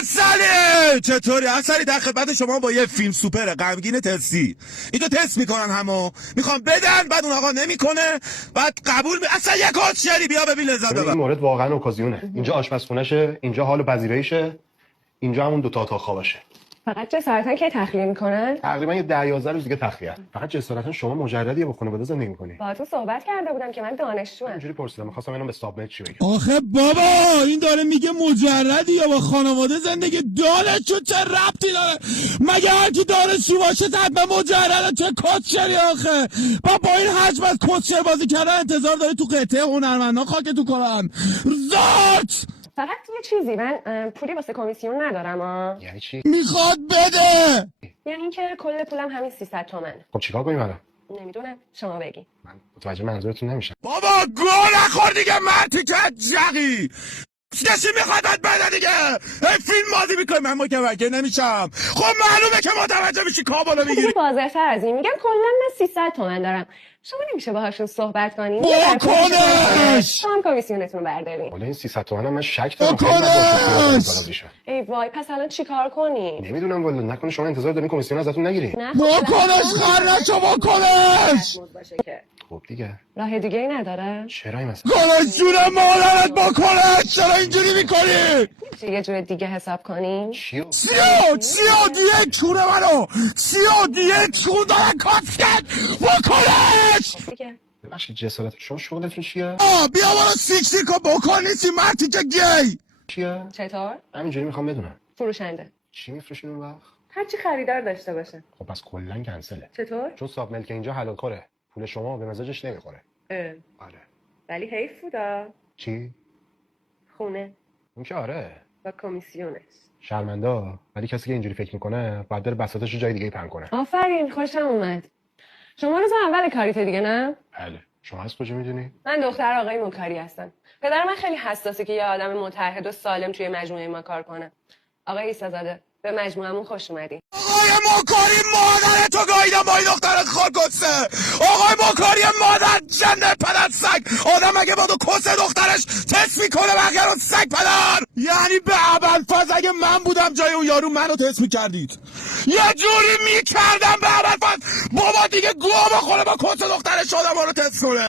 اصلی چطوری؟ اصلی در خدمت شما با یه فیلم سوپر غمگین تستی. اینجا تست میکنن همو میخوام بدن، بعد اون آقا نمیکنه، بعد قبول اصلا یک کاتشری بیا ببین لذت ببر. این مورد واقعا اوکازیونه. اینجا آشپزخونه‌شه، اینجا حال و پذیراییشه، اینجا همون دو تا اتاق خوابشه. فقط جسارتا که تخلیه میکنن؟ تقریبا یه 10-11 روز دیگه تخلیه. فقط جسارتا شما مجردیه با خانواده زندگی می‌کنی. باهاتون صحبت کرده بودم که من دانشجوام. اینجوری پرسیدم، می‌خواستم اینو به استابمت چی بگم. آخه بابا این داره میگه مجردی یا با خانواده زندگی، دانشجو چه ربطی داره؟ مگه هر کی دانشجو باشه حتما مجرده؟ چه کاتشری آخه؟ با این حجم از کاتشر بازی کردن انتظار داری تو قطعه هنرمندان خاک تو کنن؟ زارت فقط یه چیزی، من پولی واسه کمیسیون ندارم یعنی چی؟ میخواد بده. یعنی اینکه کل پولم همین 300 تومنه. خب چیکار کنیم الان؟ نمیدونم، شما بگی. من متوجه منظورتون نمیشم. بابا گل نخور دیگه مرتی که جقی کسی میخواد بده دیگه. فیلم بازی میکنی من متوجه نمیشم. خب معلومه که متوجه میشی کابلو میگیری. واضح‌تر از این میگم کلا من 300 تومن دارم. شما نمیشه باهاشون صحبت کنین؟ بکنش شما کمیسیونتون رو بردارین. حالا این 300 تومن من شک دارم. بکنش ای وای، پس الان چیکار کنی؟ نمیدونم والا، نکنه شما انتظار دارین کمیسیون ازتون نگیری. بکنش خرنشو بکنش. خب دیگه راه دیگه ای نداره؟ چرا این مثلا؟ کنش جون مادرت بکنش. چرا اینجوری میکنی؟ میشه یه جور دیگه حساب کنین؟ چیو دیگه چونه منو دیگه چون دارن کاسکت. بکنش دیگه ببخشید جسارت شما شغلتون چیه؟ بیا برو سیکسیکو بکن نیستی مرتی که گی. چیه؟ چطور؟ همینجوری میخوام بدونم. فروشنده. چی میفروشین اون وقت؟ هرچی خریدار داشته باشه. خب پس کلا کنسله. چطور؟ چون ساب ملک اینجا حلال کاره. پول شما به مزاجش نمیخوره. آره. ولی حیف بودا. چی؟ خونه اون که آره. و کمیسیونش. شرمنده، ولی کسی که اینجوری فکر میکنه باید بره بساطش رو جای دیگه پهن کنه. آفرین، خوشم اومد. شما روز اول کاریت دیگه نه؟ بله. شما از کجا میدونی؟ من دختر آقای موکاری هستم. پدر من خیلی حساسه که یه آدم متعهد و سالم توی مجموعه ما کار کنه. آقای عیسی‌زاده، به مجموعمون خوش اومدین. آقای موکاری مادر تو گاییدم با این دخترت خاکسته. آقای موکاری مادر جنده پدر سگ. آدم اگه با دو کس دخترش تست میکنه بقیه رو سگ پدر. یعنی به ابوالفضل اگه من بودم جای اون یارو منو تست میکردید یه جوری میکردم به ابوالفضل بابا دیگه گوه بخوره با کس دخترش آدم رو تست کنه.